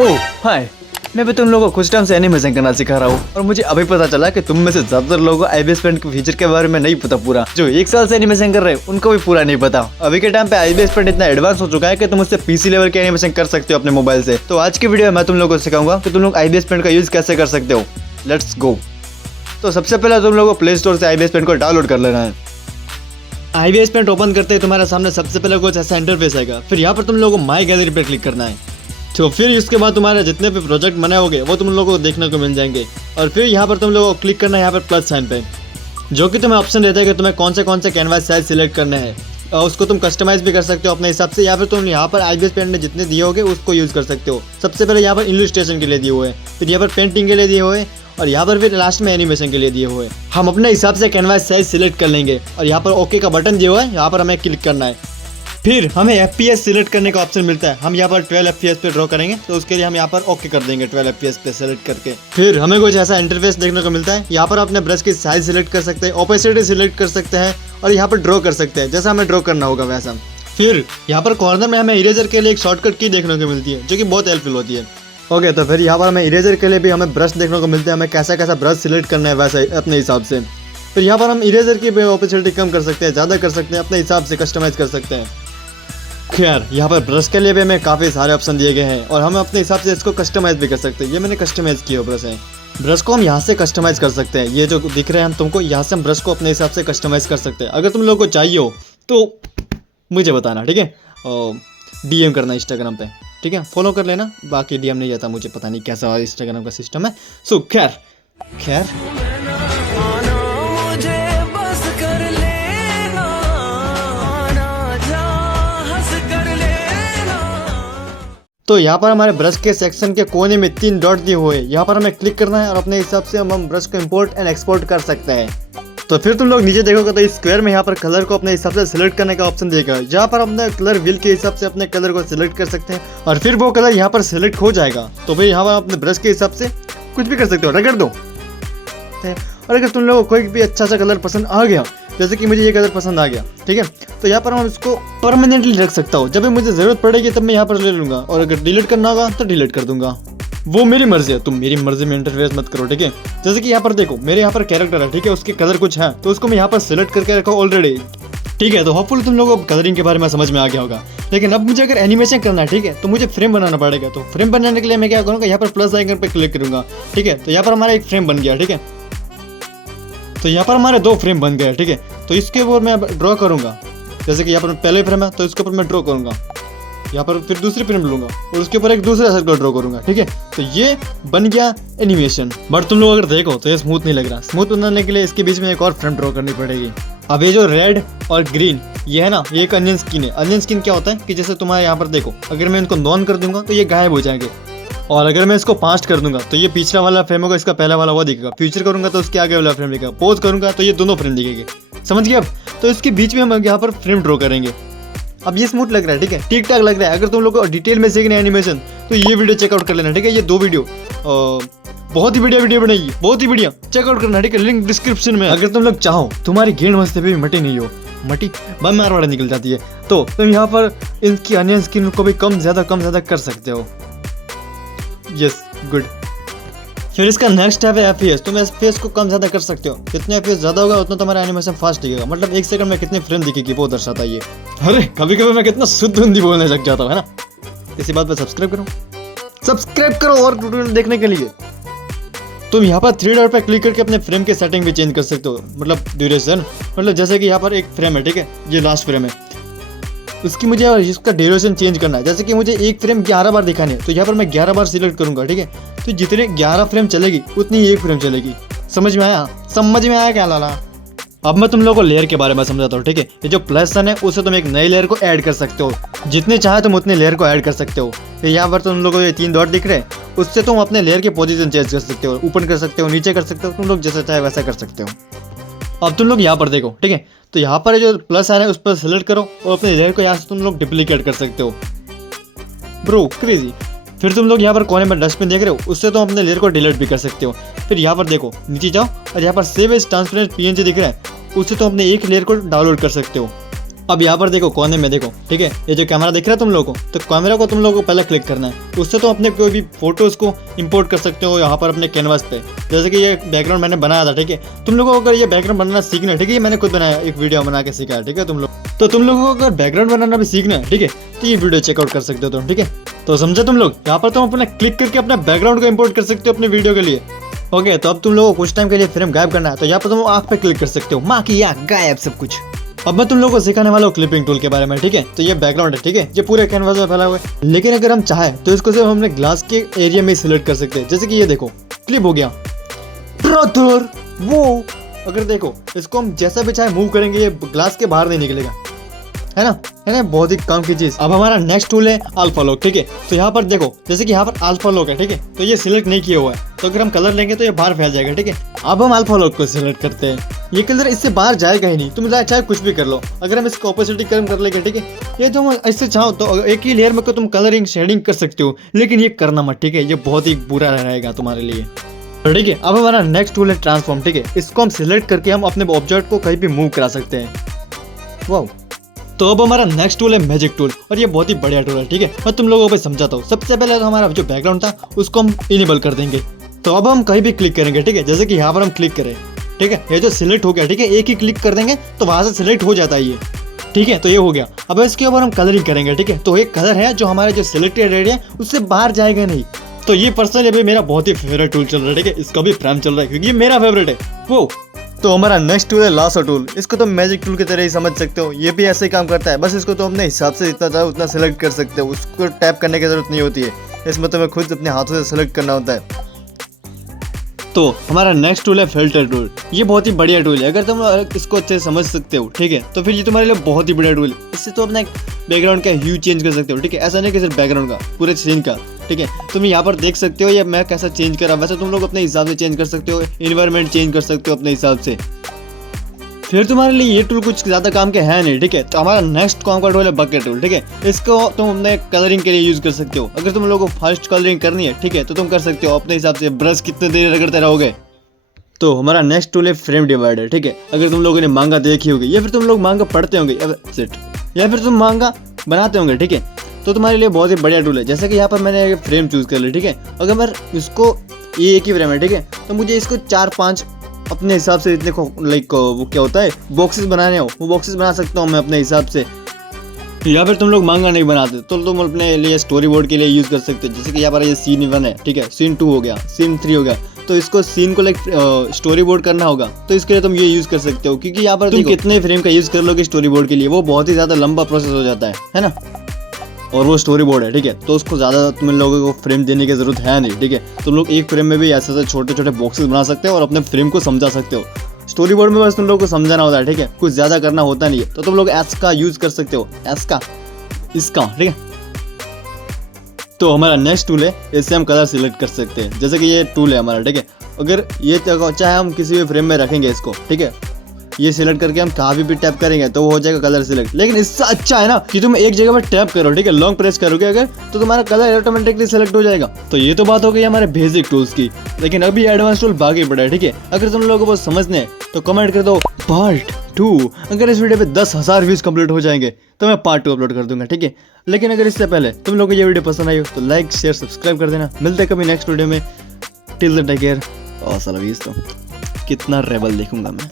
ओह हाय, मैं भी तुम लोगों को कुछ टाइम से एनिमेशन करना सिखा रहा हूँ और मुझे अभी पता चला कि तुम में से ज्यादातर लोगों को आईबीएस पेंट के फीचर के बारे में नहीं पता पूरा। जो 1 साल से एनिमेशन कर रहे हैं उनको भी पूरा नहीं पता। अभी के टाइम पे आईबीएस पेंट इतना एडवांस हो चुका है कि तुम उससे पीसी लेवल के एनिमेशन कर सकते हो अपने मोबाइल से। तो आज की वीडियो में मैं तुम लोगों को सिखाऊंगा कि तुम लोग आईबीएस पेंट का यूज कैसे कर सकते हो। Let's go. तो सबसे पहले तुम लोगों को प्ले स्टोर से आईबीएस पेंट को डाउनलोड कर लेना है। आईबीएस पेंट ओपन करते ही तुम्हारे सामने सबसे पहले कुछ ऐसा इंटरफेस आएगा। फिर यहाँ पर तुम लोगों को माई गैलरी पर क्लिक करना है। तो फिर इसके बाद तुम्हारे जितने भी प्रोजेक्ट बनाए होंगे वो तुम लोगों को देखने को मिल जाएंगे। और फिर यहाँ पर तुम लोगों को क्लिक करना है यहाँ पर प्लस साइन पे, जो कि तुम्हें ऑप्शन देता है कि तुम्हें कौन से कैनवास साइज सिलेक्ट करने हैं। और उसको तुम कस्टमाइज भी कर सकते हो अपने हिसाब से, या फिर तुम यहाँ पर आईबीएस पेंट में जितने दिए होंगे उसको यूज़ कर सकते हो। सबसे पहले यहाँ पर इलस्ट्रेशन के लिए दिए हुए हैं, फिर यहाँ पर पेंटिंग के लिए दिए हुए हैं, और यहाँ पर फिर लास्ट में एनिमेशन के लिए दिए हुए हैं। हम अपने हिसाब से कैनवास साइज सिलेक्ट कर लेंगे और यहाँ पर ओके का बटन दिया हुआ है, यहाँ पर हमें क्लिक करना है। फिर हमें FPS सिलेक्ट करने का ऑप्शन मिलता है। हम यहाँ पर 12 FPS पे ड्रॉ करेंगे, तो उसके लिए हम यहाँ पर ओके कर देंगे 12 FPS पे सेलेक्ट करके। फिर हमें कुछ ऐसा इंटरफेस देखने को मिलता है। यहाँ पर अपने ब्रश की साइज सिलेक्ट कर सकते हैं, ओपेसिटी सिलेक्ट कर सकते हैं और यहाँ पर ड्रॉ कर सकते हैं जैसा हमें ड्रॉ करना होगा वैसा। फिर यहाँ पर कॉर्नर में हमें इरेजर के लिए एक शॉर्टकट की देखने को मिलती है, जो कि बहुत हेल्पफुल होती है। ओके, तो फिर यहाँ पर हमें इरेजर के लिए भी हमें ब्रश देखने को मिलते हैं। हमें कैसा ब्रश सिलेक्ट करना है वैसा अपने हिसाब से। फिर यहाँ पर हम इरेजर की ओपेसिटी कम कर सकते हैं, ज़्यादा कर सकते हैं, अपने हिसाब से कस्टमाइज कर सकते हैं। खैर, यहाँ पर ब्रश के लिए भी हमें काफ़ी सारे ऑप्शन दिए गए हैं और हम अपने हिसाब से इसको कस्टमाइज भी कर सकते हैं। ये मैंने कस्टमाइज किया ब्रश है। ब्रश को हम यहाँ से कस्टमाइज कर सकते हैं। ये जो दिख रहे हैं हम तुमको, यहाँ से हम ब्रश को अपने हिसाब से कस्टमाइज कर सकते हैं। अगर तुम लोगों को चाहिए हो तो मुझे बताना, ठीक है। DM करना इंस्टाग्राम पे, ठीक है, फॉलो कर लेना। बाकी DM नहीं जाता, मुझे पता नहीं कैसा इंस्टाग्राम का सिस्टम है। सो खैर तो यहाँ पर हमारे ब्रश के सेक्शन के कोने में 3 डॉट दिए हुए हैं। यहाँ पर हमें क्लिक करना है और अपने हिसाब से हम ब्रश को इंपोर्ट एंड एक्सपोर्ट कर सकते हैं। तो फिर तुम लोग नीचे देखोगे तो इस स्क्वायर में यहाँ पर कलर को अपने हिसाब से सिलेक्ट करने का ऑप्शन देगा, जहाँ पर अपने कलर व्हील के हिसाब से अपने कलर को सिलेक्ट कर सकते हैं और फिर वो कलर यहाँ पर सिलेक्ट हो जाएगा। तो फिर यहाँ पर अपने ब्रश के हिसाब से कुछ भी कर सकते हो, रगड़ दो। और अगर तुम लोगों को कोई भी अच्छा सा कलर पसंद आ गया, जैसे कि मुझे ये कलर पसंद आ गया, ठीक है, तो यहाँ पर हम इसको परमानेंटली रख सकता हूँ। जब भी मुझे ज़रूरत पड़ेगी तब मैं यहाँ पर ले लूँगा, और अगर डिलीट करना होगा तो डिलीट कर दूंगा। वो मेरी मर्जी है, तुम मेरी मर्जी में इंटरफेस मत करो, ठीक है। जैसे कि यहाँ पर देखो, मेरे यहाँ पर कैरेक्टर है, ठीक है, उसके कलर कुछ है, तो उसको मैं यहाँ पर सिलेक्ट करके रखा ऑलरेडी, ठीक है। तो होपफुल तुम लोगों को कलरिंग के बारे में समझ में आ गया होगा। लेकिन अब मुझे अगर एनिमेशन करना है, ठीक है, तो मुझे फ्रेम बनाना पड़ेगा। तो फ्रेम बनाने के लिए मैं क्या करूँगा, यहाँ पर प्लस आइकन पर क्लिक करूँगा, ठीक है। तो यहाँ पर हमारा एक फ्रेम बन गया, ठीक है। तो यहाँ पर हमारे 2 फ्रेम बन गए, ठीक है। तो इसके ऊपर मैं ड्रॉ करूँगा, जैसे कि यहाँ पर पहले फ्रेम है तो इसके ऊपर मैं ड्रॉ करूँगा। यहाँ पर फिर दूसरी फ्रेम लूँगा और उसके ऊपर एक दूसरा सर्कल ड्रॉ करूँगा, ठीक है। तो ये बन गया एनिमेशन। बट तुम लोग अगर देखो तो ये स्मूथ नहीं लग रहा। स्मूथ बनाने के लिए इसके बीच में एक और फ्रेम ड्रॉ करनी पड़ेगी। अब ये जो रेड और ग्रीन ये है ना, ये एक अनियन स्किन है। अनियन स्किन क्या होता है कि जैसे तुम्हारे यहाँ पर देखो, अगर मैं इनको नॉन कर दूंगा तो ये गायब हो जाएंगे, और अगर मैं इसको पास्ट कर दूंगा तो ये पिछला वाला फ्रेम होगा, इसका पहला वाला वो दिखेगा। फ्यूचर करूंगा तो उसके आगे वाला फ्रेम दिखेगा। पॉज करूंगा तो ये दोनों फ्रेम दिखेंगे। समझ गए अब? तो इसके बीच में हम यहाँ पर फ्रेम ड्रॉ करेंगे। अब ये स्मूथ लग रहा है, ठीक है, ठीक ठाक लग रहा है। अगर तुम लोग को डिटेल में सीखना है एनिमेशन तो ये वीडियो चेकआउट कर लेना, ठीक है। ये 2 वीडियो बहुत ही बढ़िया वीडियो बनाई, बहुत ही बढ़िया, चेकआउट करना, ठीक है, लिंक डिस्क्रिप्शन में। अगर तुम लोग चाहो तुम्हारी गेंद मस्ती भी मटी नहीं हो, मटी बम मारवाड़ा निकल जाती है, तो तुम यहाँ पर इनकी अनियन स्किन को भी कम ज्यादा कर सकते हो। Yes, good. फिर इसका नेक्स्ट स्टेप है FPS। तुम FPS को कम ज्यादा कर सकते हो। जितने FPS ज्यादा होगा उतना तुम्हारा एनिमेशन फास्ट दिखेगा। मतलब 1 सेकंड में कितने फ्रेम दिखेगी वो दर्शाता है ये। अरे कभी कभी मैं कितना शुद्ध हिंदी बोलने लग जाता हूँ, है ना। इसी बात पे सब्सक्राइब करो और ट्यूटोरियल देखने के लिए। तुम यहाँ पर 3 डॉट पर क्लिक करके अपने फ्रेम की सेटिंग भी चेंज कर सकते हो, मतलब ड्यूरेशन। मतलब जैसे कि यहाँ पर एक फ्रेम है, ठीक है, ये लास्ट फ्रेम है, उसकी मुझे इसका ड्यूरेशन चेंज करना है। जैसे कि मुझे एक फ्रेम 11 बार दिखानी है, तो यहाँ पर मैं 11 बार सिलेक्ट करूंगा, ठीक है। तो जितने 11 फ्रेम चलेगी उतनी ही 1 फ्रेम चलेगी। समझ में आया क्या लाला? अब मैं तुम लोगों को लेयर के बारे में समझाता हूँ, ठीक है। ये जो प्लस साइन है उससे तुम एक नई लेयर को ऐड कर सकते हो। जितने चाहे तुम उतने लेयर को ऐड कर सकते हो। यहाँ पर तुम लोगों को ये 3 डॉट दिख रहे हैं, उससे तुम अपने लेयर की पोजीशन चेंज कर सकते हो, ऊपर कर सकते हो, नीचे कर सकते हो, तुम लोग जैसा चाहे वैसा कर सकते हो। अब तुम लोग यहाँ पर देखो, ठीक है, तो यहाँ पर जो प्लस आ रहा है उस पर सेलेक्ट करो और अपने लेयर को यहाँ से तुम लोग डुप्लीकेट कर सकते हो। Bro crazy. फिर तुम लोग यहाँ पर कोने में डस्टबिन देख रहे हो, उससे तुम अपने लेयर को डिलीट भी कर सकते हो। फिर यहाँ पर देखो, नीचे जाओ और यहाँ पर सेव एज ट्रांसपेरेंट PNG दिख रहा है, उससे तुम अपने एक लेयर को डाउनलोड कर सकते हो। अब यहाँ पर देखो कोने में देखो, ठीक है, ये जो कैमरा दिख रहा है तुम लोगों को, तो कैमरा को तुम लोगों को पहले क्लिक करना है। उससे तो अपने कोई भी फोटोज को इंपोर्ट कर सकते हो यहाँ पर अपने कैनवास पे। जैसे कि ये बैकग्राउंड मैंने बनाया था, ठीक है, तुम लोगों को अगर ये बैकग्राउंड बनाना सीखना है, ठीक है, ये मैंने खुद बनाया, एक वीडियो बना के सीखा है, ठीक है, तुम लोगों को अगर बैकग्राउंड बनाना भी सीखना है, ठीक है, तो ये वीडियो चेकआउट कर सकते हो तुम, ठीक है। तो समझा तुम लोग, यहाँ पर तुम अपना क्लिक करके अपना बैकग्राउंड को इंपोर्ट कर सकते हो अपने वीडियो के लिए। ओके, तो अब तुम लोगों को कुछ टाइम के लिए फ्रेम गायब करना है, तो यहाँ पर तुम आँख पे क्लिक कर सकते हो, माँ की आँख गायब सब कुछ। अब मैं तुम लोगों को सिखाने वाला हूँ क्लिपिंग टूल के बारे में, ठीक है। तो ये बैकग्राउंड है, ठीक है, ये पूरे कैनवास में फैला हुआ है, लेकिन अगर हम चाहें तो इसको सिर्फ हमने ग्लास के एरिया में सिलेक्ट कर सकते हैं। जैसे कि ये देखो क्लिप हो गया ब्रदर, वो अगर देखो इसको हम जैसा भी चाहे मूव करेंगे ये ग्लास के बाहर नहीं निकलेगा, है ना, बहुत ही काम की चीज। अब हमारा नेक्स्ट टूल है अल्फा लॉक, ठीक है। तो यहाँ पर देखो, जैसे कि यहाँ पर अल्फा लॉक है, ठीक है, तो ये सिलेक्ट नहीं किया हुआ है, तो अगर हम कलर लेंगे तो ये बाहर फैल जाएगा, ठीक है। अब हम अल्फा लॉक को सिलेक्ट करते हैं, ये कलर इससे बाहर जाएगा ही नहीं, तुम चाहे कुछ भी कर लो। अगर हम इसको ऑपोसिटी कम कर लेंगे, ठीक है, ये तुम इससे चाहो तो एक ही लेयर में तुम कलरिंग शेडिंग कर सकते हो, लेकिन ये करना मत, ठीक है, ये बहुत ही बुरा रहेगा तुम्हारे लिए, ठीक है। अब हमारा नेक्स्ट टूल है ट्रांसफॉर्म, ठीक है, इसको हम सिलेक्ट करके हम अपने ऑब्जेक्ट को कहीं भी मूव करा सकते हैं। वाह। तो अब हमारा नेक्स्ट टूल है मैजिक टूल, और ये बहुत ही बढ़िया टूल है, ठीक है। मैं तुम लोगों को समझाता हूँ। सबसे पहले तो हमारा जो बैकग्राउंड था उसको हम इनेबल कर देंगे। तो अब हम कहीं भी क्लिक करेंगे, ठीक है, जैसे कि यहाँ पर हम क्लिक करें, ठीक है, ये जो सिलेक्ट हो गया, ठीक है, एक ही क्लिक कर देंगे तो वहां से सिलेक्ट हो जाता है ये, ठीक है। तो ये हो गया। अब इसके ऊपर हम कलरिंग करेंगे, ठीक है, तो एक कलर है जो हमारे जो सिलेक्टेड एरिया उससे बाहर जाएगा नहीं। तो ये पर्सनली अभी मेरा बहुत ही फेवरेट टूल चल रहा है, ठीक है, इसका भी प्राइम चल रहा है क्योंकि ये मेरा फेवरेट है वो। तो हमारा नेक्स्ट टूल है लासो टूल, इसको तो मैजिक टूल की तरह ही समझ सकते हो, ये भी ऐसे ही काम करता है, बस इसको तो अपने हिसाब से जितना चाहे उतना सेलेक्ट कर सकते हो, उसको टैप करने की जरूरत नहीं होती है, इसमें तुम्हें खुद अपने हाथों से सेलेक्ट करना होता है। तो हमारा नेक्स्ट टूल है फिल्टर टूल, ये बहुत ही बढ़िया टूल है, अगर तुम इसको अच्छे से समझ सकते हो, ठीक है, तो फिर ये तुम्हारे लिए बहुत ही बढ़िया टूल है। इससे तो अपना बैकग्राउंड का ह्यू चेंज कर सकते हो, ठीक है, ऐसा नहीं कि सिर्फ बैकग्राउंड का, पूरे सीन का, ठीक है। तुम यहाँ पर देख सकते हो ये मैं कैसा चेंज करा, वैसे तुम लोग अपने हिसाब से चेंज कर सकते हो, इन्वायरमेंट चेंज कर सकते हो अपने हिसाब से। फिर तुम्हारे लिए ये टूल कुछ ज़्यादा काम के है नहीं, ठीक है। तो हमारा नेक्स्ट काम का टूल है बकेट टूल, ठीक है, इसको तुम अपने कलरिंग के लिए यूज़ कर सकते हो। अगर तुम लोगों को फास्ट कलरिंग करनी है, ठीक है, तो तुम कर सकते हो अपने हिसाब से, ब्रश कितने देर रगड़ते रहोगे। तो हमारा नेक्स्ट टूल है फ्रेम डिवाइडर, ठीक है, अगर तुम लोगों ने मांगा देखी होगी या फिर तुम लोग मांगा पढ़ते होंगे या फिर तुम मांगा बनाते होंगे, ठीक है, तो तुम्हारे लिए बहुत ही बढ़िया टूल है। जैसे कि यहाँ पर मैंने फ्रेम चूज कर लिया, ठीक है, अगर मैं इसको ये एक ही फ्रेम है, ठीक है, तो मुझे इसको 4-5 अपने हिसाब से इतने को लाइक वो क्या होता है बॉक्सेस बनाने हो, वो बॉक्सेस बना सकता हूँ मैं अपने हिसाब से। या फिर तुम लोग मांगा नहीं बनाते तो तुम अपने लिए स्टोरी बोर्ड के लिए यूज़ कर सकते हो। जैसे कि यहाँ पर ये सीन 1 है, ठीक है, सीन 2 हो गया, सीन 3 हो गया, तो इसको सीन को लाइक स्टोरी बोर्ड करना होगा, तो इसके लिए तुम ये यूज़ कर सकते हो, क्योंकि यहाँ पर तुम कितने फ्रेम का यूज़ कर लोगे स्टोरी बोर्ड के लिए, वो बहुत ही ज़्यादा लंबा प्रोसेस हो जाता है ना, और वो स्टोरी बोर्ड है, ठीक है, तो उसको ज़्यादा तुम लोगों को फ्रेम देने की ज़रूरत है नहीं, ठीक है। तुम लोग एक फ्रेम में भी ऐसे छोटे छोटे बॉक्सेस बना सकते हो और अपने फ्रेम को समझा सकते हो। स्टोरी बोर्ड में बस तुम लोग को समझाना होता है, ठीक है, कुछ ज़्यादा करना होता नहीं है, तो तुम लोग एस का यूज़ कर सकते हो, एस का, इसका, ठीक है। तो हमारा नेक्स्ट टूल है, इससे हम कलर सिलेक्ट कर सकते हैं। जैसे कि ये टूल है हमारा, ठीक है, अगर ये चाहे हम किसी भी फ्रेम में रखेंगे इसको, ठीक है, ये सिलेक्ट करके हम कहाँ भी टैप करेंगे तो वो हो जाएगा कलर सिलेक्ट। लेकिन इससे अच्छा है ना कि तुम एक जगह पर टैप करो, ठीक है, लॉन्ग प्रेस करोगे अगर, तो तुम्हारा कलर ऑटोमेटिकली सिलेक्ट हो जाएगा। तो ये तो बात हो गई हमारे बेसिक टूल्स की, लेकिन अभी एडवांस टूल बाकी पड़ा है, ठीक है। अगर तुम लोगों को समझने हैं तो कमेंट कर दो पार्ट 2। अगर इस वीडियो पे 10,000 व्यूज कंप्लीट हो जाएंगे तो मैं पार्ट 2 अपलोड कर दूंगा, ठीक है। लेकिन अगर इससे पहले तुम लोगों को ये वीडियो पसंद आई हो तो लाइक शेयर सब्सक्राइब कर देना। मिलते हैं कभी नेक्स्ट वीडियो में, टिल देन टेक केयर और सलाम। कितना रेबल देखूंगा मैं।